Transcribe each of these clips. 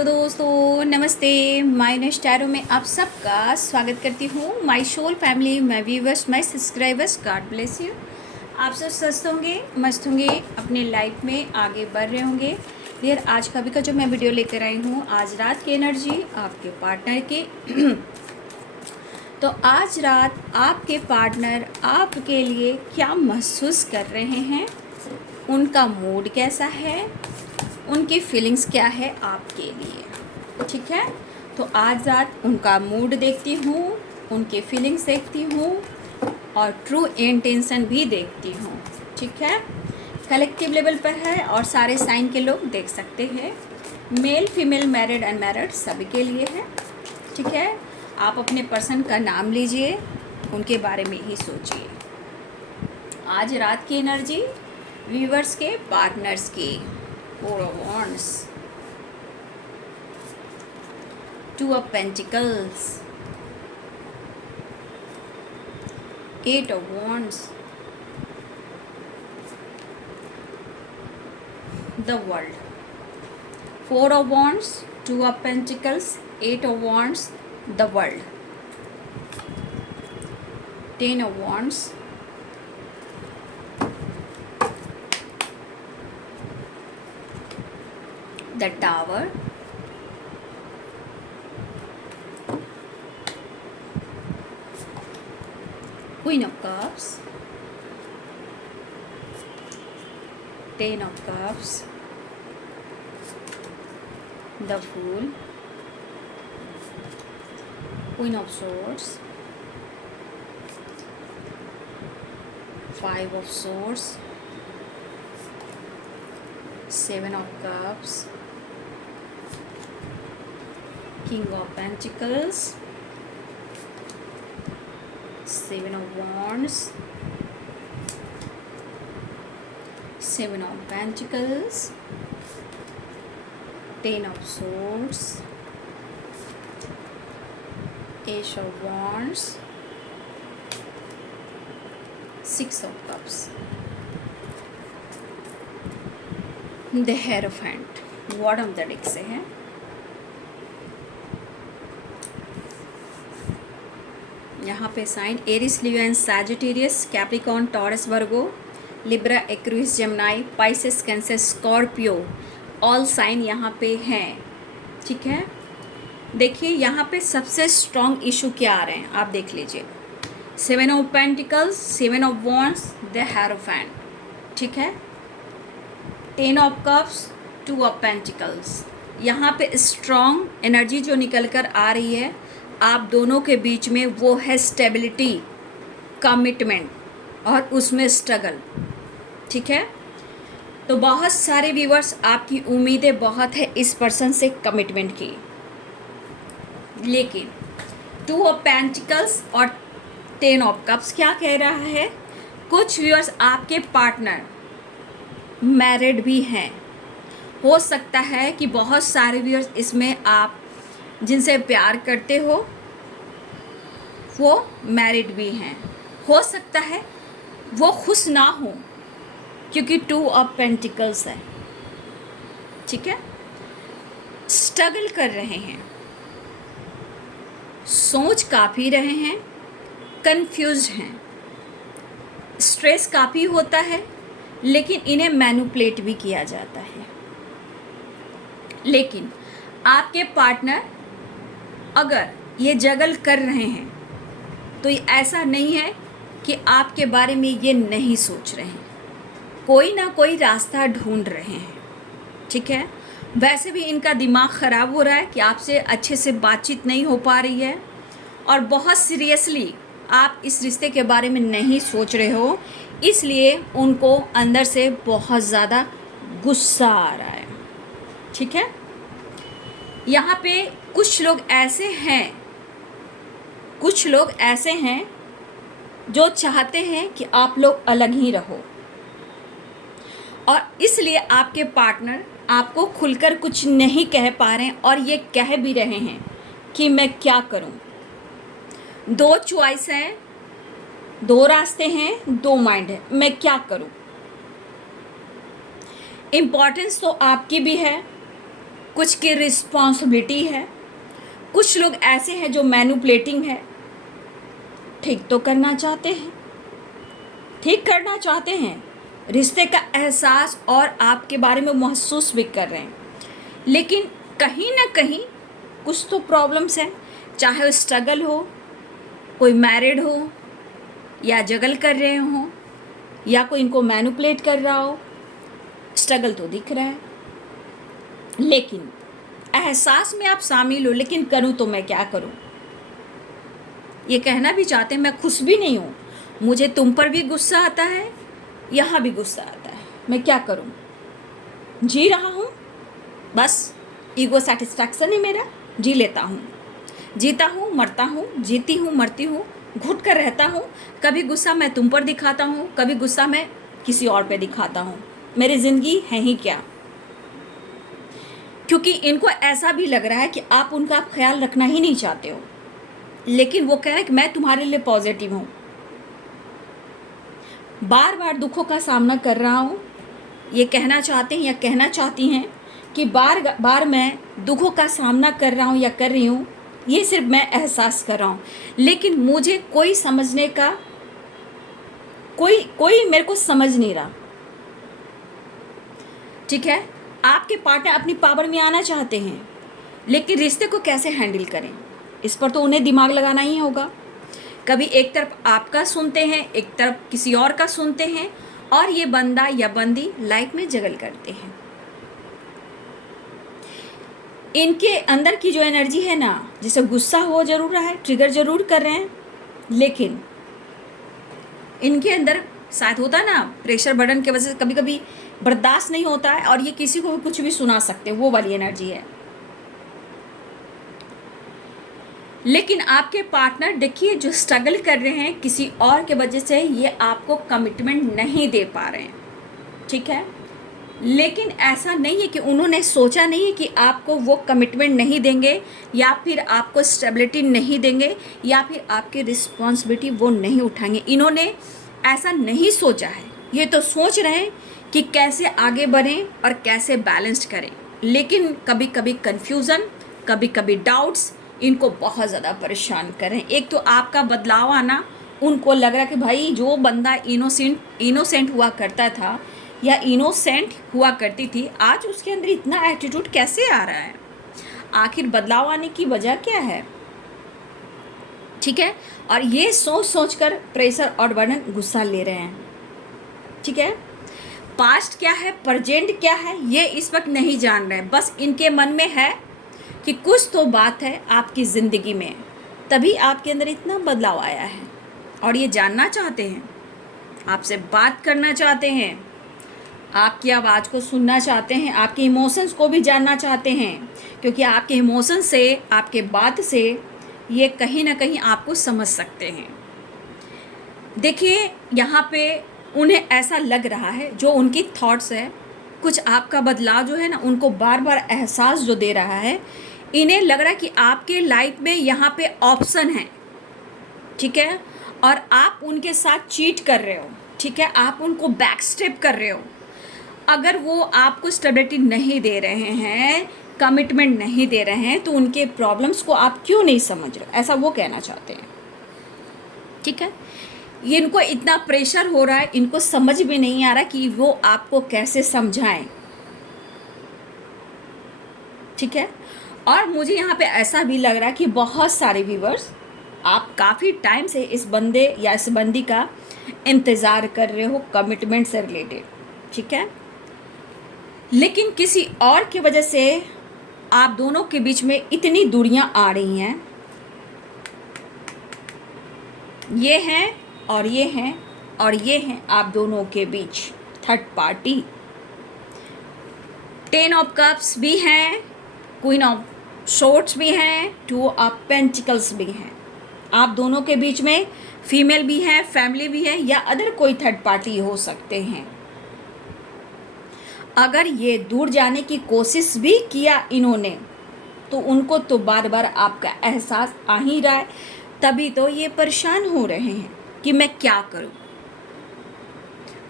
Hello दोस्तों, नमस्ते। My next tarot में आप सबका स्वागत करती हूँ। My soul family, my viewers, my subscribers, God bless you. आप सब स्वस्थ होंगे, मस्त होंगे, अपने लाइफ में आगे बढ़ रहे होंगे। यार आज का भी का जो मैं वीडियो लेकर आई हूँ, आज रात की एनर्जी आपके पार्टनर की। तो आज रात आपके पार्टनर आपके लिए क्या महसूस कर रहे हैं, उनका मूड कैसा है, उनकी फीलिंग्स क्या है आपके लिए, ठीक है। तो आज रात उनका मूड देखती हूँ, उनकी फीलिंग्स देखती हूँ और ट्रू इंटेंशन भी देखती हूँ, ठीक है। कलेक्टिव लेवल पर है और सारे साइन के लोग देख सकते हैं। मेल फीमेल मैरिड अनमैरिड सभी के लिए है, ठीक है। आप अपने पर्सन का नाम लीजिए, उनके बारे में ही सोचिए। आज रात की एनर्जी व्यूवर्स के, पार्टनर्स की। Four of Wands, Two of Pentacles, Eight of Wands, the World. Four of Wands, Two of Pentacles, Eight of Wands, the World. Ten of Wands, the Tower, Queen of Cups, Ten of Cups, the Fool, Queen of Swords, Five of Swords, Seven of Cups, King of Pentacles, Seven of Wands, Seven of Pentacles, Ten of Swords, Ace of Wands, Six of Cups, the Hierophant। Bottom the deck से है। यहाँ पे sign Aries, Leo and Sagittarius, Capricorn, Taurus, Virgo, Libra, Aquarius, Gemini, Pisces, Cancer, Scorpio, all sign यहाँ पे हैं, ठीक है। देखिए यहाँ पे सबसे स्ट्रॉन्ग इशू क्या आ रहे हैं, आप देख लीजिए। Seven of pentacles, seven of wands, the hierophant, ठीक है। Ten of cups, two of pentacles. यहाँ पे स्ट्रॉन्ग एनर्जी जो निकल कर आ रही है आप दोनों के बीच में, वो है स्टेबिलिटी, कमिटमेंट और उसमें स्ट्रगल, ठीक है। तो बहुत सारे व्यूअर्स, आपकी उम्मीदें बहुत है इस पर्सन से कमिटमेंट की, लेकिन टू ऑफ पेंटिकल्स और टेन ऑफ कप्स क्या कह रहा है। कुछ व्यूअर्स आपके पार्टनर मैरिड भी हैं, हो सकता है कि बहुत सारे व्यूअर्स इसमें आप जिनसे प्यार करते हो वो मैरिड भी हैं। हो सकता है वो खुश ना हो क्योंकि टू ऑफ पेंटिकल्स है, ठीक है। स्ट्रगल कर रहे हैं, सोच काफ़ी रहे हैं, कंफ्यूज्ड हैं, स्ट्रेस काफ़ी होता है, लेकिन इन्हें मैनिपुलेट भी किया जाता है। लेकिन आपके पार्टनर अगर ये जगल कर रहे हैं तो ये ऐसा नहीं है कि आपके बारे में ये नहीं सोच रहे हैं, कोई ना कोई रास्ता ढूंढ रहे हैं, ठीक है। वैसे भी इनका दिमाग ख़राब हो रहा है कि आपसे अच्छे से बातचीत नहीं हो पा रही है और बहुत सीरियसली आप इस रिश्ते के बारे में नहीं सोच रहे हो, इसलिए उनको अंदर से बहुत ज़्यादा गुस्सा आ रहा है, ठीक है। यहाँ पे कुछ लोग ऐसे हैं जो चाहते हैं कि आप लोग अलग ही रहो और इसलिए आपके पार्टनर आपको खुलकर कुछ नहीं कह पा रहे हैं और ये कह भी रहे हैं कि मैं क्या करूं। दो चॉइस हैं, दो रास्ते हैं, दो माइंड है, मैं क्या करूं। इम्पॉर्टेंस तो आपकी भी है कुछ की रिस्पॉन्सिबिलिटी है, कुछ लोग ऐसे हैं जो मैनिपुलेटिंग है। ठीक तो करना चाहते हैं, ठीक करना चाहते हैं, रिश्ते का एहसास और आपके बारे में महसूस भी कर रहे हैं, लेकिन कहीं ना कहीं कुछ तो प्रॉब्लम्स हैं। चाहे वो स्ट्रगल हो, कोई मैरिड हो या जगल कर रहे हो, या कोई इनको मैनिपुलेट कर रहा हो, स्ट्रगल तो दिख रहा है। लेकिन एहसास में आप शामिल हो, लेकिन करूँ तो मैं क्या करूँ। ये कहना भी चाहते हैं मैं खुश भी नहीं हूँ, मुझे तुम पर भी गुस्सा आता है, यहाँ भी गुस्सा आता है, मैं क्या करूँ। जी रहा हूँ, बस ईगो सेटिस्फैक्शन है मेरा, जी लेता हूँ, जीता हूँ मरता हूँ, जीती हूँ मरती हूँ, घुट कर रहता हूँ। कभी गुस्सा मैं तुम पर दिखाता हूँ, कभी गुस्सा मैं किसी और पे दिखाता हूँ। मेरी ज़िंदगी है ही क्या। क्योंकि इनको ऐसा भी लग रहा है कि आप उनका ख्याल रखना ही नहीं चाहते हो, लेकिन वो कह रहे हैं कि मैं तुम्हारे लिए पॉजिटिव हूँ। बार बार दुखों का सामना कर रहा हूँ, ये कहना चाहते हैं या कहना चाहती हैं कि बार बार मैं दुखों का सामना कर रहा हूँ या कर रही हूँ, ये सिर्फ मैं एहसास कर रहा हूँ, लेकिन मुझे कोई समझने का कोई मेरे को समझ नहीं रहा। ठीक है, आपके पार्टनर अपनी पावर में आना चाहते हैं, लेकिन रिश्ते को कैसे हैंडल करें, इस पर तो उन्हें दिमाग लगाना ही होगा। कभी एक तरफ आपका सुनते हैं, एक तरफ किसी और का सुनते हैं, और ये बंदा या बंदी लाइफ में जगल करते हैं। इनके अंदर की जो एनर्जी है ना, जैसे गुस्सा हो जरूर रहा है, ट्रिगर जरूर कर रहे हैं, लेकिन इनके अंदर शायद होता है ना, प्रेशर बर्डन की वजह से कभी कभी बर्दाश्त नहीं होता है, और ये किसी को भी कुछ भी सुना सकते हैं, वो वाली एनर्जी है। लेकिन आपके पार्टनर देखिए जो स्ट्रगल कर रहे हैं किसी और के वजह से, ये आपको कमिटमेंट नहीं दे पा रहे हैं। ठीक है, लेकिन ऐसा नहीं है कि उन्होंने सोचा नहीं है कि आपको वो कमिटमेंट नहीं देंगे, या फिर आपको स्टेबिलिटी नहीं देंगे, या फिर आपकी रिस्पॉन्सिबिलिटी वो नहीं उठाएंगे। इन्होंने ऐसा नहीं सोचा है, ये तो सोच रहे हैं कि कैसे आगे बढ़ें और कैसे बैलेंस्ड करें। लेकिन कभी कभी कन्फ्यूज़न, कभी कभी डाउट्स इनको बहुत ज़्यादा परेशान कर रहे हैं। एक तो आपका बदलाव आना, उनको लग रहा है कि भाई जो बंदा इनोसेंट हुआ करता था या इनोसेंट हुआ करती थी, आज उसके अंदर इतना एटीट्यूड कैसे आ रहा है, आखिर बदलाव आने की वजह क्या है। ठीक है, और ये सोच सोच कर प्रेशर और बर्डन गुस्सा ले रहे हैं। ठीक है, पास्ट क्या है प्रेजेंट क्या है ये इस वक्त नहीं जान रहे हैं, बस इनके मन में है कि कुछ तो बात है आपकी ज़िंदगी में, तभी आपके अंदर इतना बदलाव आया है, और ये जानना चाहते हैं, आपसे बात करना चाहते हैं, आपकी आवाज़ को सुनना चाहते हैं, आपके इमोशंस को भी जानना चाहते हैं, क्योंकि आपके इमोशंस से, आपके बात से ये कहीं ना कहीं आपको समझ सकते हैं। देखिए यहाँ पे उन्हें ऐसा लग रहा है, जो उनकी थॉट्स है, कुछ आपका बदलाव जो है ना उनको बार बार एहसास जो दे रहा है, इन्हें लग रहा है कि आपके लाइफ में यहाँ पे ऑप्शन है। ठीक है, और आप उनके साथ चीट कर रहे हो। ठीक है, आप उनको बैक स्टेप कर रहे हो। अगर वो आपको स्टेबिलिटी नहीं दे रहे हैं, कमिटमेंट नहीं दे रहे हैं, तो उनके प्रॉब्लम्स को आप क्यों नहीं समझ रहे हो, ऐसा वो कहना चाहते हैं। ठीक है, ये इनको इतना प्रेशर हो रहा है, इनको समझ भी नहीं आ रहा कि वो आपको कैसे समझाएं। ठीक है, और मुझे यहाँ पे ऐसा भी लग रहा है कि बहुत सारे व्यूवर्स आप काफ़ी टाइम से इस बंदे या इस बंदी का इंतज़ार कर रहे हो कमिटमेंट से रिलेटेड। ठीक है, लेकिन किसी और की वजह से आप दोनों के बीच में इतनी दूरियां आ रही हैं, ये हैं और ये हैं और ये हैं आप दोनों के बीच थर्ड पार्टी। 10 ऑफ कप्स भी हैं, क्वीन ऑफ शॉर्ट्स भी हैं, 2 ऑफ पेंटिकल्स भी हैं। आप दोनों के बीच में फीमेल भी है, फैमिली भी है, या अदर कोई थर्ड पार्टी हो सकते हैं। अगर ये दूर जाने की कोशिश भी किया इन्होंने, तो उनको तो बार बार आपका एहसास आ ही रहा है, तभी तो ये परेशान हो रहे हैं कि मैं क्या करूं।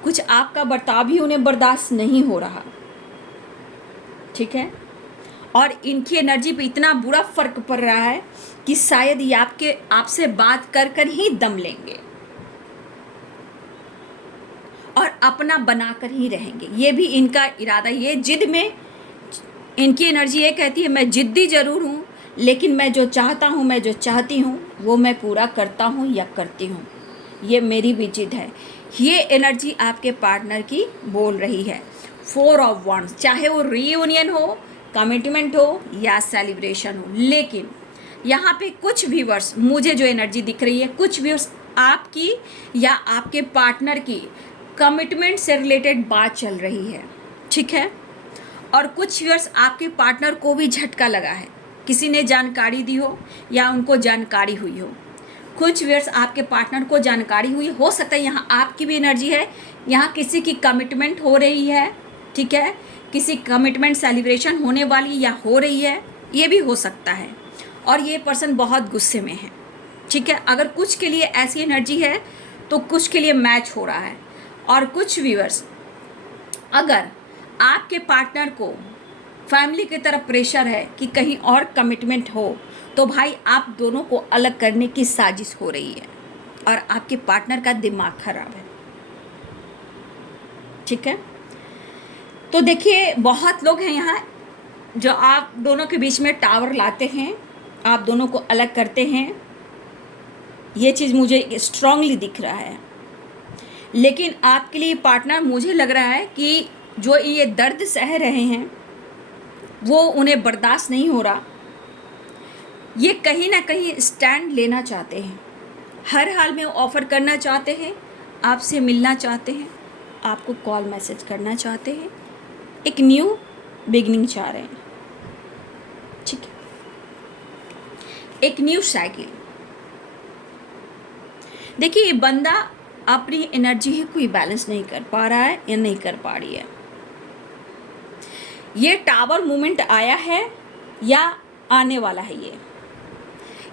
कुछ आपका बर्ताव भी उन्हें बर्दाश्त नहीं हो रहा। ठीक है, और इनकी एनर्जी पे इतना बुरा फर्क पड़ रहा है कि शायद ये आपसे बात कर कर ही दम लेंगे और अपना बनाकर ही रहेंगे। ये भी इनका इरादा, ये जिद में इनकी एनर्जी ये कहती है मैं जिद्दी ज़रूर हूँ, लेकिन मैं जो चाहता हूँ, मैं जो चाहती हूँ वो मैं पूरा करता हूँ या करती हूँ, ये मेरी भी जिद है। ये एनर्जी आपके पार्टनर की बोल रही है। 4 ऑफ वांड्स, चाहे वो रीयूनियन हो, कमिटमेंट हो या सेलिब्रेशन हो, लेकिन यहाँ पे कुछ व्यूअर्स, मुझे जो एनर्जी दिख रही है, कुछ व्यूअर्स आपकी या आपके पार्टनर की कमिटमेंट से रिलेटेड बात चल रही है, ठीक है। और कुछ व्यूअर्स आपके पार्टनर को भी झटका लगा है, किसी ने जानकारी दी हो या उनको जानकारी हुई हो। कुछ व्यूअर्स आपके पार्टनर को जानकारी हुई, हो सकता है यहाँ आपकी भी एनर्जी है, यहाँ किसी की कमिटमेंट हो रही है, ठीक है, किसी कमिटमेंट सेलिब्रेशन होने वाली या हो रही है, ये भी हो सकता है। और ये पर्सन बहुत गुस्से में है, ठीक है। अगर कुछ के लिए ऐसी एनर्जी है तो कुछ के लिए मैच हो रहा है। और कुछ व्यूअर्स, अगर आपके पार्टनर को फैमिली की तरफ प्रेशर है कि कहीं और कमिटमेंट हो, तो भाई आप दोनों को अलग करने की साजिश हो रही है और आपके पार्टनर का दिमाग खराब है, ठीक है। तो देखिए, बहुत लोग हैं यहाँ जो आप दोनों के बीच में टावर लाते हैं, आप दोनों को अलग करते हैं, ये चीज़ मुझे स्ट्रांगली दिख रहा है। लेकिन आपके लिए पार्टनर, मुझे लग रहा है कि जो ये दर्द सह रहे हैं वो उन्हें बर्दाश्त नहीं हो रहा। ये कहीं ना कहीं स्टैंड लेना चाहते हैं, हर हाल में ऑफ़र करना चाहते हैं, आपसे मिलना चाहते हैं, आपको कॉल मैसेज करना चाहते हैं, एक न्यू बिगनिंग चाह रहे हैं, ठीक है, एक न्यू साइकिल। देखिए, ये बंदा अपनी एनर्जी ही कोई बैलेंस नहीं कर पा रहा है या नहीं कर पा रही है। ये टावर मूवमेंट आया है या आने वाला है,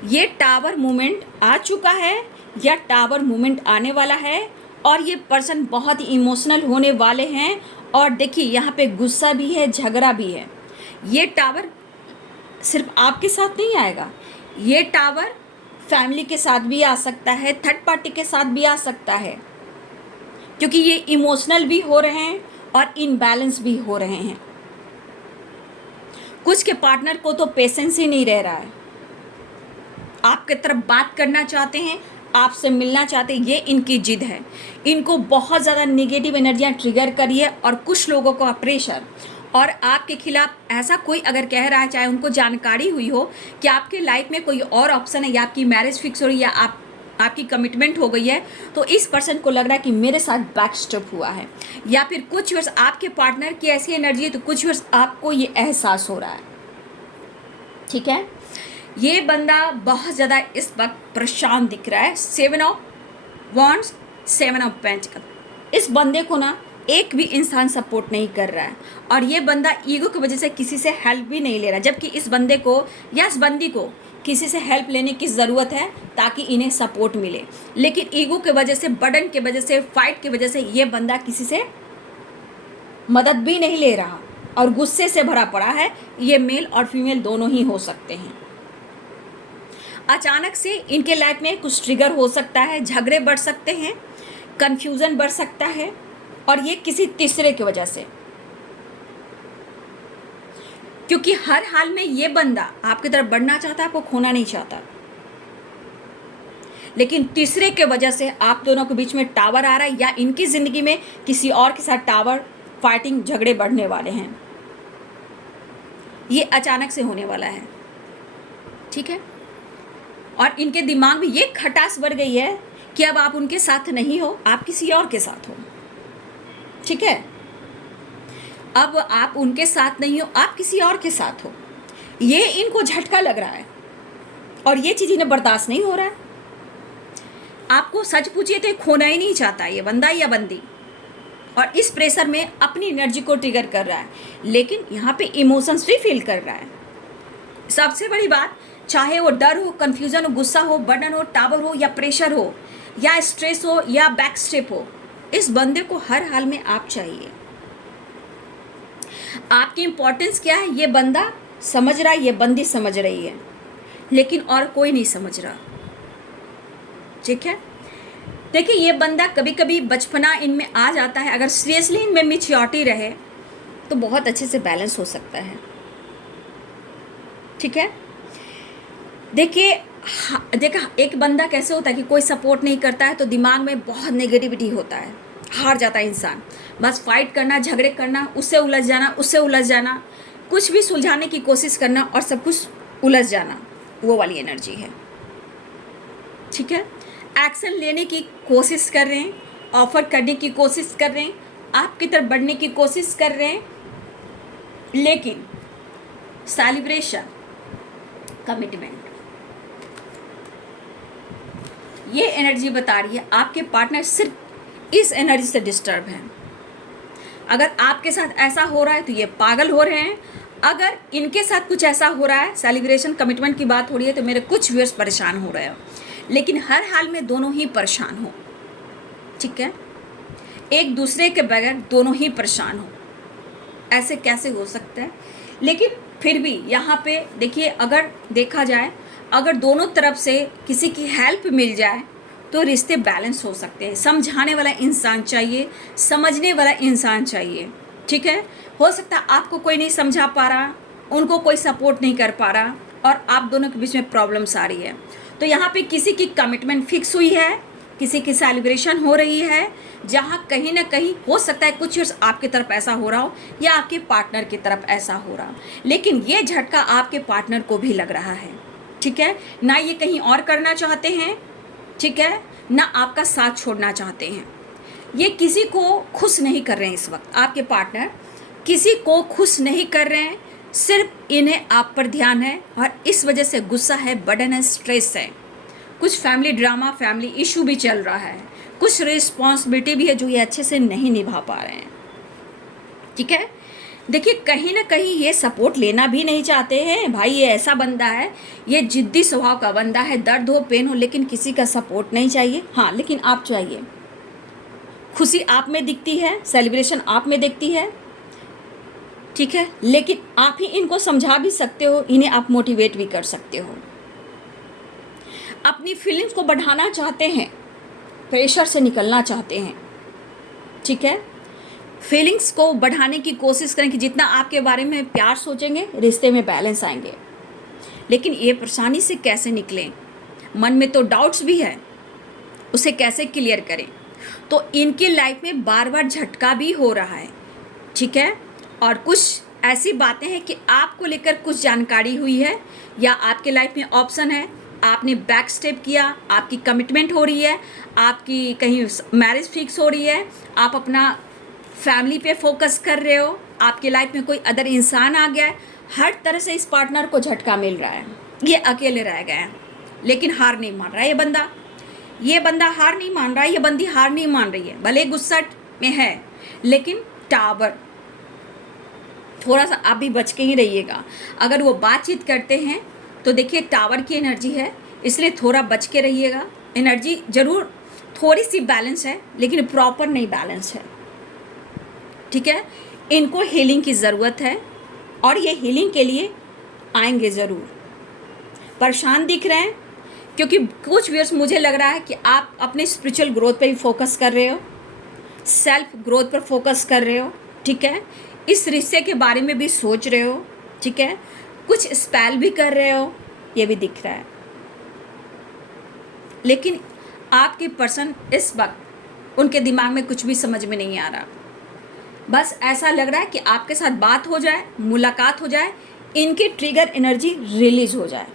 ये टावर मूवमेंट आ चुका है या टावर मूवमेंट आने वाला है। और ये पर्सन बहुत ही इमोशनल होने वाले हैं। और देखिए, यहाँ पे गुस्सा भी है, झगड़ा भी है। ये टावर सिर्फ आपके साथ नहीं आएगा, ये टावर फैमिली के साथ भी आ सकता है, थर्ड पार्टी के साथ भी आ सकता है, क्योंकि ये इमोशनल भी हो रहे हैं और इनबैलेंस भी हो रहे हैं। कुछ के पार्टनर को तो पेशेंस ही नहीं रह रहा है, आपके तरफ बात करना चाहते हैं, आपसे मिलना चाहते हैं, ये इनकी जिद है। इनको बहुत ज़्यादा नेगेटिव एनर्जियाँ ट्रिगर करी है और कुछ लोगों का प्रेशर और आपके खिलाफ ऐसा कोई अगर कह रहा है, चाहे उनको जानकारी हुई हो कि आपके लाइफ में कोई और ऑप्शन है या आपकी मैरिज फिक्स हो रही है या आपकी कमिटमेंट हो गई है, तो इस पर्सन को लग रहा है कि मेरे साथ बैक स्टेप हुआ है। या फिर कुछ वर्ष आपके पार्टनर की ऐसी एनर्जी है तो कुछ वर्ष आपको ये एहसास हो रहा है, ठीक है। ये बंदा बहुत ज़्यादा इस वक्त परेशान दिख रहा है। 7 ऑफ वॉन्ड्स, 7 ऑफ पेंटिकल्स। इस बंदे को ना एक भी इंसान सपोर्ट नहीं कर रहा है और ये बंदा ईगो की वजह से किसी से हेल्प भी नहीं ले रहा, जबकि इस बंदे को या इस बंदी को किसी से हेल्प लेने की ज़रूरत है ताकि इन्हें सपोर्ट मिले। लेकिन ईगो की वजह से, बर्डन की वजह से, फाइट की वजह से ये बंदा किसी से मदद भी नहीं ले रहा और गुस्से से भरा पड़ा है। ये मेल और फीमेल दोनों ही हो सकते हैं। अचानक से इनके लाइफ में कुछ ट्रिगर हो सकता है, झगड़े बढ़ सकते हैं, कन्फ्यूज़न बढ़ सकता है और ये किसी तीसरे की वजह से, क्योंकि हर हाल में ये बंदा आपकी तरफ बढ़ना चाहता है, आपको खोना नहीं चाहता। लेकिन तीसरे के वजह से आप दोनों के बीच में टावर आ रहा है या इनकी ज़िंदगी में किसी और के साथ टावर, फाइटिंग, झगड़े बढ़ने वाले हैं। ये अचानक से होने वाला है, ठीक है। और इनके दिमाग में ये खटास बढ़ गई है कि अब आप उनके साथ नहीं हो, आप किसी और के साथ हो, ठीक है। अब आप उनके साथ नहीं हो, आप किसी और के साथ हो। ये इनको झटका लग रहा है और ये चीज़ इन्हें बर्दाश्त नहीं हो रहा है। आपको सच पूछिए तो खोना ही नहीं चाहता ये बंदा या बंदी, और इस प्रेशर में अपनी एनर्जी को ट्रिगर कर रहा है, लेकिन यहाँ पे इमोशंस भी फील कर रहा है। सबसे बड़ी बात, चाहे वो डर हो, कन्फ्यूज़न हो, गुस्सा हो, बर्डन हो, टावर हो या प्रेशर हो या स्ट्रेस हो या बैक स्टेप हो, इस बंदे को हर हाल में आप चाहिए। आपकी इम्पोर्टेंस क्या है, ये बंदा समझ रहा है, ये बंदी समझ रही है, लेकिन और कोई नहीं समझ रहा। ठीक है, देखिए ये बंदा कभी कभी बचपना इनमें आ जाता है, अगर सीरियसली इनमें मैच्योरिटी रहे तो बहुत अच्छे से बैलेंस हो सकता है। ठीक है, देखिए देखा एक बंदा कैसे होता है कि कोई सपोर्ट नहीं करता है तो दिमाग में बहुत नेगेटिविटी होता है, हार जाता है इंसान। बस फाइट करना, झगड़े करना, उससे उलझ जाना, उससे उलझ जाना, कुछ भी सुलझाने की कोशिश करना और सब कुछ उलझ जाना, वो वाली एनर्जी है। ठीक है, एक्शन लेने की कोशिश कर रहे हैं, ऑफर करने की कोशिश कर रहे हैं, आपकी तरफ बढ़ने की कोशिश कर रहे हैं, लेकिन सेलिब्रेशन, कमिटमेंट, ये एनर्जी बता रही है आपके पार्टनर सिर्फ इस एनर्जी से डिस्टर्ब हैं। अगर आपके साथ ऐसा हो रहा है तो ये पागल हो रहे हैं, अगर इनके साथ कुछ ऐसा हो रहा है, सेलिब्रेशन कमिटमेंट की बात हो रही है, तो मेरे कुछ व्यूअर्स परेशान हो रहे हैं। लेकिन हर हाल में दोनों ही परेशान हो। ठीक है, एक दूसरे के बगैर दोनों ही परेशान हो, ऐसे कैसे हो सकता है? लेकिन फिर भी यहाँ पे देखिए, अगर देखा जाए, अगर दोनों तरफ से किसी की हेल्प मिल जाए तो रिश्ते बैलेंस हो सकते हैं। समझाने वाला इंसान चाहिए, समझने वाला इंसान चाहिए। ठीक है, हो सकता है आपको कोई नहीं समझा पा रहा, उनको कोई सपोर्ट नहीं कर पा रहा और आप दोनों के बीच में प्रॉब्लम्स आ रही है। तो यहाँ पे किसी की कमिटमेंट फिक्स हुई है, किसी की सेलिब्रेशन हो रही है, जहाँ कहीं ना कहीं हो सकता है कुछ आपकी तरफ ऐसा हो रहा हो या आपके पार्टनर की तरफ ऐसा हो रहा हो, लेकिन ये झटका आपके पार्टनर को भी लग रहा है। ठीक है, ना ये कहीं और करना चाहते हैं, ठीक है, ना आपका साथ छोड़ना चाहते हैं। ये किसी को खुश नहीं कर रहे हैं इस वक्त, आपके पार्टनर किसी को खुश नहीं कर रहे हैं, सिर्फ इन्हें आप पर ध्यान है और इस वजह से गुस्सा है, बर्डन है, स्ट्रेस है, कुछ फैमिली ड्रामा, फैमिली इशू भी चल रहा है, कुछ रिस्पॉन्सिबिलिटी भी है जो ये अच्छे से नहीं निभा पा रहे हैं। ठीक है, देखिए कहीं ना कहीं ये सपोर्ट लेना भी नहीं चाहते हैं। भाई ये ऐसा बंदा है, ये जिद्दी स्वभाव का बंदा है, दर्द हो पेन हो लेकिन किसी का सपोर्ट नहीं चाहिए। हाँ, लेकिन आप चाहिए, खुशी आप में दिखती है, सेलिब्रेशन आप में दिखती है। ठीक है, लेकिन आप ही इनको समझा भी सकते हो, इन्हें आप मोटिवेट भी कर सकते हो। अपनी फीलिंग्स को बढ़ाना चाहते हैं, प्रेशर से निकलना चाहते हैं। ठीक है, फीलिंग्स को बढ़ाने की कोशिश करें कि जितना आपके बारे में प्यार सोचेंगे रिश्ते में बैलेंस आएंगे। लेकिन ये परेशानी से कैसे निकलें? मन में तो डाउट्स भी है, उसे कैसे क्लियर करें? तो इनकी लाइफ में बार बार झटका भी हो रहा है। ठीक है, और कुछ ऐसी बातें हैं कि आपको लेकर कुछ जानकारी हुई है या आपके लाइफ में ऑप्शन है, आपने बैक स्टेप किया, आपकी कमिटमेंट हो रही है, आपकी कहीं मैरिज फिक्स हो रही है, आप अपना फैमिली पे फोकस कर रहे हो, आपकी लाइफ में कोई अदर इंसान आ गया है, हर तरह से इस पार्टनर को झटका मिल रहा है, ये अकेले रह गए हैं। लेकिन हार नहीं मान रहा है ये बंदा हार नहीं मान रहा है, ये बंदी हार नहीं मान रही है। भले गुस्सा में है लेकिन टावर, थोड़ा सा आप भी बच के ही रहिएगा। अगर वो बातचीत करते हैं तो देखिए टावर की एनर्जी है, इसलिए थोड़ा बच के रहिएगा। एनर्जी जरूर थोड़ी सी बैलेंस है लेकिन प्रॉपर नहीं बैलेंस है। ठीक है, इनको हीलिंग की ज़रूरत है और ये हीलिंग के लिए आएंगे ज़रूर। परेशान दिख रहे हैं क्योंकि कुछ व्यूअर्स मुझे लग रहा है कि आप अपने स्पिरिचुअल ग्रोथ पे भी फोकस कर रहे हो, सेल्फ ग्रोथ पर फोकस कर रहे हो। ठीक है, इस रिश्ते के बारे में भी सोच रहे हो। ठीक है, कुछ स्पेल भी कर रहे हो, ये भी दिख रहा है। लेकिन आपकी पर्सन इस वक्त उनके दिमाग में कुछ भी समझ में नहीं आ रहा, बस ऐसा लग रहा है कि आपके साथ बात हो जाए, मुलाकात हो जाए, इनकी ट्रिगर एनर्जी रिलीज हो जाए।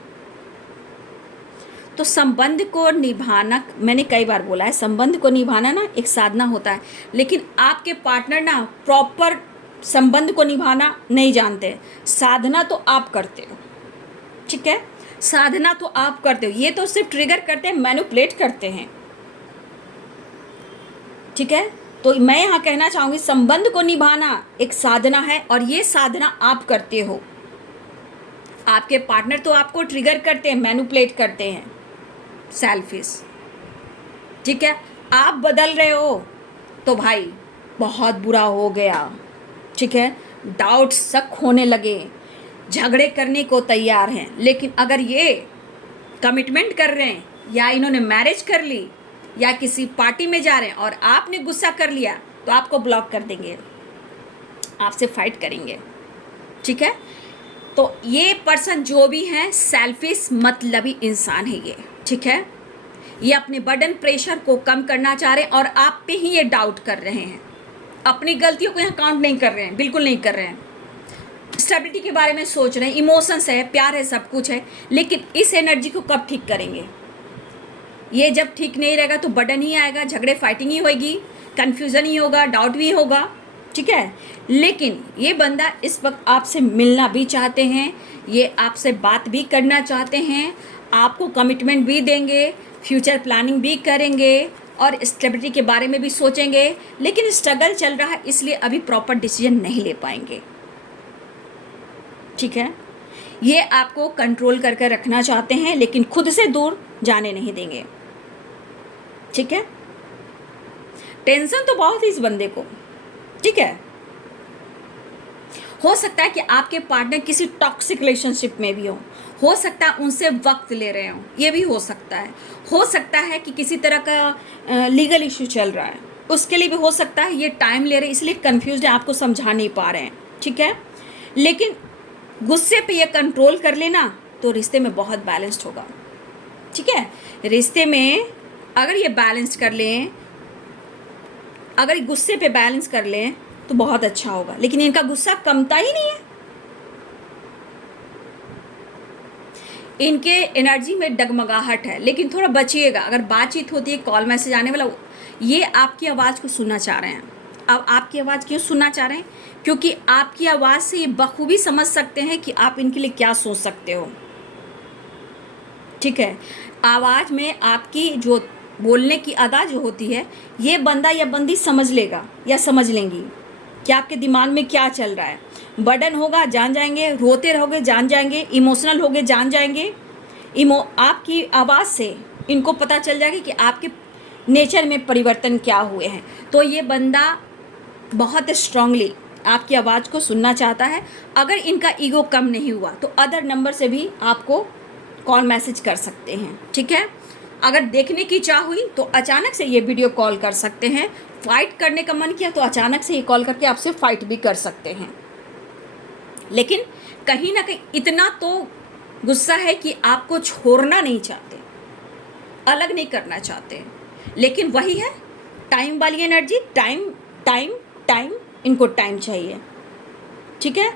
तो संबंध को निभाना, मैंने कई बार बोला है, संबंध को निभाना ना एक साधना होता है, लेकिन आपके पार्टनर ना प्रॉपर संबंध को निभाना नहीं जानते। साधना तो आप करते हो। ठीक है, साधना तो आप करते हो, ये तो सिर्फ ट्रिगर करते हैं, मैनिपुलेट करते हैं। ठीक है, तो मैं यहाँ कहना चाहूँगी संबंध को निभाना एक साधना है और ये साधना आप करते हो। आपके पार्टनर तो आपको ट्रिगर करते हैं, मैनिपुलेट करते हैं, सेल्फिश। ठीक है, आप बदल रहे हो तो भाई बहुत बुरा हो गया। ठीक है, डाउट शक होने लगे, झगड़े करने को तैयार हैं। लेकिन अगर ये कमिटमेंट कर रहे हैं या इन्होंने मैरिज कर ली या किसी पार्टी में जा रहे हैं और आपने गुस्सा कर लिया तो आपको ब्लॉक कर देंगे, आपसे फाइट करेंगे। ठीक है, तो ये पर्सन जो भी हैं सेल्फिश मतलबी इंसान है ये। ठीक है, ये अपने बर्डन प्रेशर को कम करना चाह रहे हैं और आप पे ही ये डाउट कर रहे हैं, अपनी गलतियों को यहाँ काउंट नहीं कर रहे हैं, बिल्कुल नहीं कर रहे हैं। स्टेबिलिटी के बारे में सोच रहे हैं, इमोशंस है, प्यार है, सब कुछ है, लेकिन इस एनर्जी को कब ठीक करेंगे? ये जब ठीक नहीं रहेगा तो बर्डन ही आएगा, झगड़े फाइटिंग ही होगी, कन्फ्यूज़न ही होगा, डाउट भी होगा। ठीक है, लेकिन ये बंदा इस वक्त आपसे मिलना भी चाहते हैं, ये आपसे बात भी करना चाहते हैं, आपको कमिटमेंट भी देंगे, फ्यूचर प्लानिंग भी करेंगे और स्टेबिलिटी के बारे में भी सोचेंगे, लेकिन स्ट्रगल चल रहा है इसलिए अभी प्रॉपर डिसीजन नहीं ले पाएंगे। ठीक है, ये आपको कंट्रोल करके रखना चाहते हैं लेकिन खुद से दूर जाने नहीं देंगे। ठीक है, टेंशन तो बहुत है इस बंदे को। ठीक है, हो सकता है कि आपके पार्टनर किसी टॉक्सिक रिलेशनशिप में भी हो सकता है उनसे वक्त ले रहे हो, ये भी हो सकता है कि किसी तरह का लीगल इशू चल रहा है, उसके लिए भी हो सकता है ये टाइम ले रहे हैं, इसलिए कंफ्यूज है, आपको समझा नहीं पा रहे हैं। ठीक है, लेकिन गुस्से पे ये कंट्रोल कर लेना तो रिश्ते में बहुत बैलेंस्ड होगा। ठीक है, रिश्ते में अगर ये बैलेंस कर लें, अगर गुस्से पे बैलेंस कर लें तो बहुत अच्छा होगा, लेकिन इनका गुस्सा कमता ही नहीं है। इनके एनर्जी में डगमगाहट है, लेकिन थोड़ा बचिएगा। अगर बातचीत होती है, कॉल मैसेज आने वाला, ये आपकी आवाज़ को सुनना चाह रहे हैं। अब आपकी आवाज़ क्यों सुनना चाह रहे हैं? क्योंकि आपकी आवाज़ से ये बखूबी समझ सकते हैं कि आप इनके लिए क्या सोच सकते हो। ठीक है, आवाज़ में आपकी जो बोलने की अदा जो होती है, ये बंदा या बंदी समझ लेगा या समझ लेंगी कि आपके दिमाग में क्या चल रहा है। बर्डन होगा जान जाएंगे, रोते रहोगे जान जाएंगे, इमोशनल होगे जान जाएंगे। आपकी आवाज़ से इनको पता चल जाएगा कि आपके नेचर में परिवर्तन क्या हुए हैं। तो ये बंदा बहुत स्ट्रांगली आपकी आवाज़ को सुनना चाहता है। अगर इनका ईगो कम नहीं हुआ तो अदर नंबर से भी आपको कॉल मैसेज कर सकते हैं। ठीक है, अगर देखने की चाह हुई तो अचानक से ये वीडियो कॉल कर सकते हैं। फाइट करने का मन किया तो अचानक से ये कॉल करके आपसे फाइट भी कर सकते हैं। लेकिन कहीं ना कहीं इतना तो गुस्सा है कि आपको छोड़ना नहीं चाहते, अलग नहीं करना चाहते। लेकिन वही है टाइम वाली एनर्जी, टाइम टाइम टाइम, इनको टाइम चाहिए। ठीक है,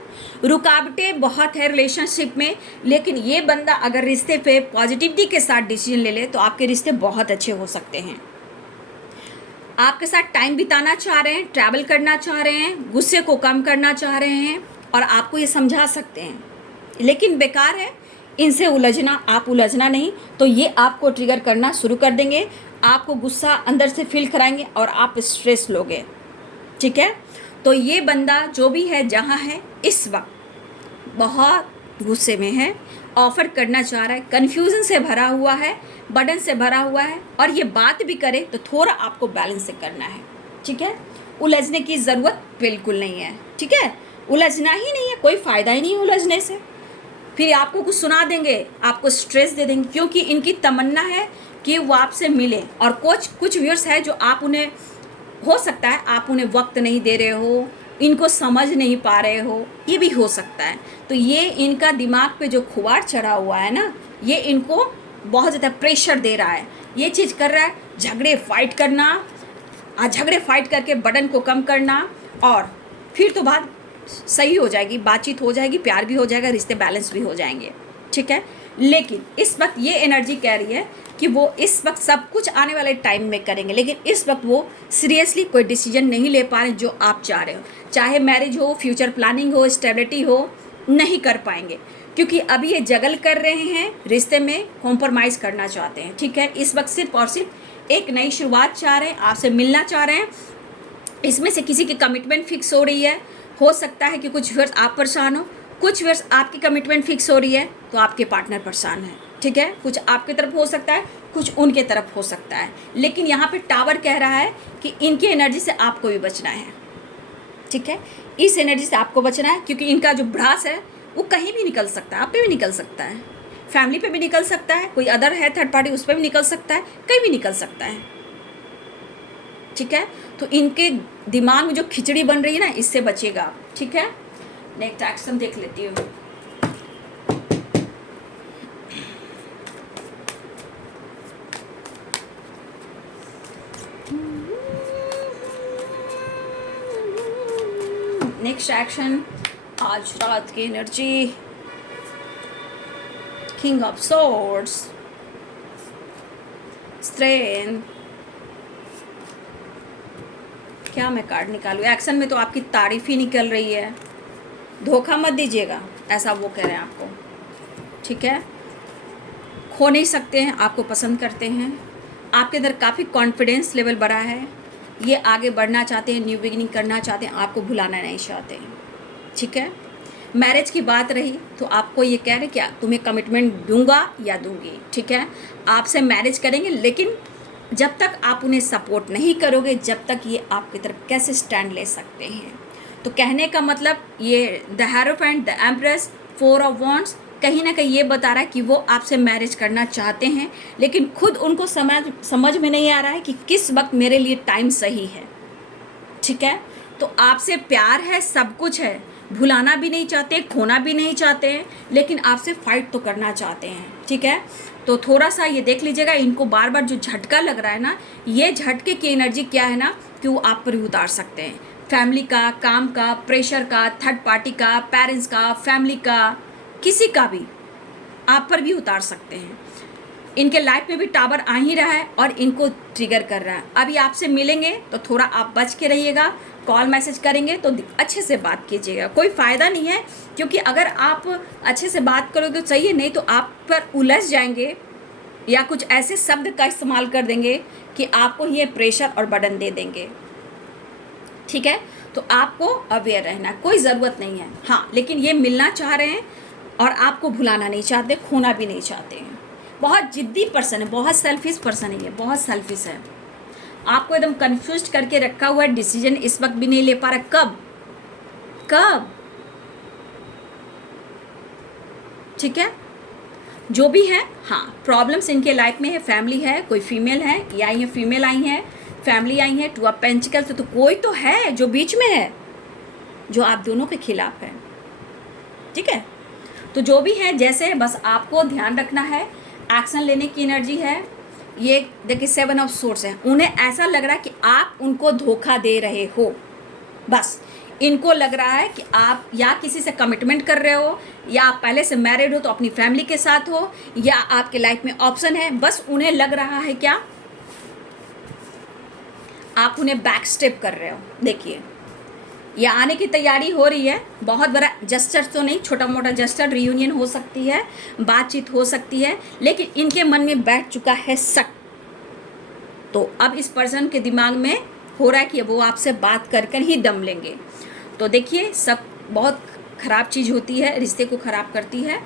रुकावटें बहुत है रिलेशनशिप में, लेकिन ये बंदा अगर रिश्ते पे पॉजिटिविटी के साथ डिसीजन ले ले तो आपके रिश्ते बहुत अच्छे हो सकते हैं। आपके साथ टाइम बिताना चाह रहे हैं, ट्रैवल करना चाह रहे हैं, गुस्से को कम करना चाह रहे हैं और आपको ये समझा सकते हैं, लेकिन बेकार है इनसे उलझना। आप उलझना नहीं तो ये आपको ट्रिगर करना शुरू कर देंगे, आपको गुस्सा अंदर से फील कराएंगे और आप स्ट्रेस लोगे। ठीक है, तो ये बंदा जो भी है जहाँ है इस वक्त बहुत गुस्से में है, ऑफ़र करना चाह रहा है, कन्फ्यूज़न से भरा हुआ है, बर्डन से भरा हुआ है, और ये बात भी करे तो थोड़ा आपको बैलेंस से करना है। ठीक है, उलझने की ज़रूरत बिल्कुल नहीं है। ठीक है, उलझना ही नहीं है, कोई फ़ायदा ही नहीं है उलझने से। फिर आपको कुछ सुना देंगे, आपको स्ट्रेस दे देंगे, क्योंकि इनकी तमन्ना है कि वो आपसे मिले। और कुछ व्यूअर्स है जो आप उन्हें, हो सकता है आप उन्हें वक्त नहीं दे रहे हो, इनको समझ नहीं पा रहे हो, ये भी हो सकता है। तो ये इनका दिमाग पे जो खुवाड़ चढ़ा हुआ है ना, ये इनको बहुत ज़्यादा प्रेशर दे रहा है, ये चीज़ कर रहा है। झगड़े फाइट करना, झगड़े फाइट करके बर्डन को कम करना, और फिर तो बात सही हो जाएगी, बातचीत हो जाएगी, प्यार भी हो जाएगा, रिश्ते बैलेंस भी हो जाएंगे। ठीक है, लेकिन इस वक्त ये एनर्जी कह रही है कि वो इस वक्त सब कुछ आने वाले टाइम में करेंगे, लेकिन इस वक्त वो सीरियसली कोई डिसीजन नहीं ले पा रहे जो आप चाह रहे हो। चाहे मैरिज हो, फ्यूचर प्लानिंग हो, स्टेबिलिटी हो, नहीं कर पाएंगे, क्योंकि अभी ये जगल कर रहे हैं, रिश्ते में कॉम्प्रोमाइज़ करना चाहते हैं। ठीक है, इस वक्त सिर्फ और सिर्फ एक नई शुरुआत चाह रहे हैं, आपसे मिलना चाह रहे हैं। इसमें से किसी की कमिटमेंट फिक्स हो रही है, हो सकता है कि कुछ वर्ष आप परेशान हो, कुछ वर्ष आपकी कमिटमेंट फिक्स हो रही है तो आपके पार्टनर परेशान है। ठीक है, कुछ आपकी तरफ हो सकता है, कुछ उनके तरफ हो सकता है, लेकिन यहाँ पे टावर कह रहा है कि इनकी एनर्जी से आपको भी बचना है। ठीक है, इस एनर्जी से आपको बचना है, क्योंकि इनका जो भ्रास है वो कहीं भी निकल सकता है, आप पे भी निकल सकता है, फैमिली पे भी निकल सकता है, कोई अदर है थर्ड पार्टी उस पर भी निकल सकता है, कहीं भी निकल सकता है। ठीक है, तो इनके दिमाग में जो खिचड़ी बन रही है ना, इससे बचेगा आप। ठीक है, नेक्स्ट एक्शन देख लेती हूँ। नेक्स्ट एक्शन, आज रात की energy, king of swords, strength. क्या मैं कार्ड निकालूं? एक्शन में तो आपकी तारीफ ही निकल रही है, धोखा मत दीजिएगा, ऐसा वो कह रहे हैं आपको। ठीक है, खो नहीं सकते हैं, आपको पसंद करते हैं, आपके अंदर काफ़ी कॉन्फिडेंस लेवल बढ़ा है, ये आगे बढ़ना चाहते हैं, न्यू बिगिनिंग करना चाहते हैं, आपको भुलाना नहीं चाहते हैं। ठीक है, मैरिज की बात रही तो आपको ये कह रहे क्या, तुम्हें कमिटमेंट दूंगा या दूंगी। ठीक है, आपसे मैरिज करेंगे, लेकिन जब तक आप उन्हें सपोर्ट नहीं करोगे, जब तक ये आपकी तरफ कैसे स्टैंड ले सकते हैं। तो कहने का मतलब ये the hierophant, the empress, 4 of wands कहीं ना कहीं ये बता रहा है कि वो आपसे मैरिज करना चाहते हैं, लेकिन खुद उनको समझ में नहीं आ रहा है कि किस वक्त मेरे लिए टाइम सही है। ठीक है, तो आपसे प्यार है, सब कुछ है, भुलाना भी नहीं चाहते, खोना भी नहीं चाहते हैं, लेकिन आपसे फाइट तो करना चाहते हैं। ठीक है, तो थोड़ा सा ये देख लीजिएगा, इनको बार बार जो झटका लग रहा है ना, ये झटके की एनर्जी क्या है ना, कि वो आप पर भी उतार सकते हैं। फैमिली का, काम का, प्रेशर का, थर्ड पार्टी का, पेरेंट्स का, फैमिली का, किसी का भी आप पर भी उतार सकते हैं। इनके लाइफ में भी टावर आ ही रहा है और इनको ट्रिगर कर रहा है। अभी आपसे मिलेंगे तो थोड़ा आप बच के रहिएगा, कॉल मैसेज करेंगे तो अच्छे से बात कीजिएगा, कोई फ़ायदा नहीं है, क्योंकि अगर आप अच्छे से बात करोगे तो सही है, नहीं तो आप पर उलझ जाएंगे या कुछ ऐसे शब्द का इस्तेमाल कर देंगे कि आपको ये प्रेशर और बर्डन दे देंगे। ठीक है, तो आपको अवेयर रहना, कोई ज़रूरत नहीं है। हाँ, लेकिन ये मिलना चाह रहे हैं और आपको भुलाना नहीं चाहते, खोना भी नहीं चाहते हैं। बहुत जिद्दी पर्सन है, बहुत सेल्फिश पर्सन है, ये बहुत सेल्फिश है, आपको एकदम कंफ्यूज करके रखा हुआ है, डिसीजन इस वक्त भी नहीं ले पा रहा। कब? ठीक है, जो भी है, हाँ, प्रॉब्लम्स इनके लाइफ में है, फैमिली है, कोई फीमेल है, ये आई है, फीमेल आई है, फैमिली आई है, 2 ऑफ पेंटिकल्स, तो कोई तो है जो बीच में है, जो आप दोनों के खिलाफ है। ठीक है, तो जो भी है जैसे, बस आपको ध्यान रखना है, एक्शन लेने की एनर्जी है। ये देखिए 7 ऑफ सोर्ड्स है, उन्हें ऐसा लग रहा है कि आप उनको धोखा दे रहे हो। बस इनको लग रहा है कि आप या किसी से कमिटमेंट कर रहे हो, या आप पहले से मैरिड हो तो अपनी फैमिली के साथ हो, या आपके लाइफ में ऑप्शन है। बस उन्हें लग रहा है क्या, आप उन्हें बैक स्टेप कर रहे हो। देखिए, ये आने की तैयारी हो रही है, बहुत बड़ा जस्टर तो नहीं, छोटा मोटा जस्टर, रियूनियन हो सकती है, बातचीत हो सकती है, लेकिन इनके मन में बैठ चुका है शक। तो अब इस पर्सन के दिमाग में हो रहा है कि वो आपसे बात कर कर ही दम लेंगे। तो देखिए, शक बहुत ख़राब चीज़ होती है, रिश्ते को ख़राब करती है,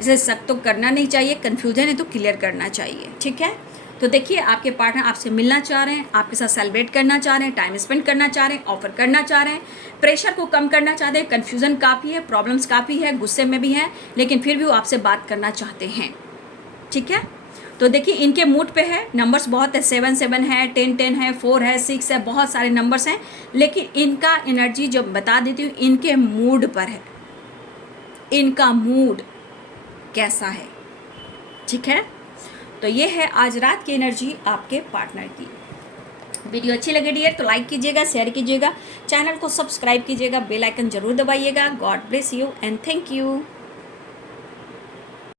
इसे शक तो करना नहीं चाहिए, कन्फ्यूजन है तो क्लियर करना चाहिए। ठीक है, तो देखिए, आपके पार्टनर आपसे मिलना चाह रहे हैं, आपके साथ सेलिब्रेट करना चाह रहे हैं, टाइम स्पेंड करना चाह रहे हैं, ऑफर करना चाह रहे हैं, प्रेशर को कम करना चाहते हैं, कन्फ्यूज़न काफ़ी है, प्रॉब्लम्स काफ़ी है, गुस्से में भी हैं, लेकिन फिर भी वो आपसे बात करना चाहते हैं। ठीक है, तो देखिए, इनके मूड पे है, नंबर्स बहुत है, 7 है, 10 है, 4 है, 6 है, बहुत सारे नंबर्स हैं, लेकिन इनका एनर्जी जो बता देती हूँ, इनके मूड पर है, इनका मूड कैसा है। ठीक है, तो ये है आज रात की एनर्जी आपके पार्टनर की। वीडियो अच्छी लगे डियर तो लाइक कीजिएगा, शेयर कीजिएगा, चैनल को सब्सक्राइब कीजिएगा, बेल आइकन जरूर दबाइएगा। God bless you and thank you.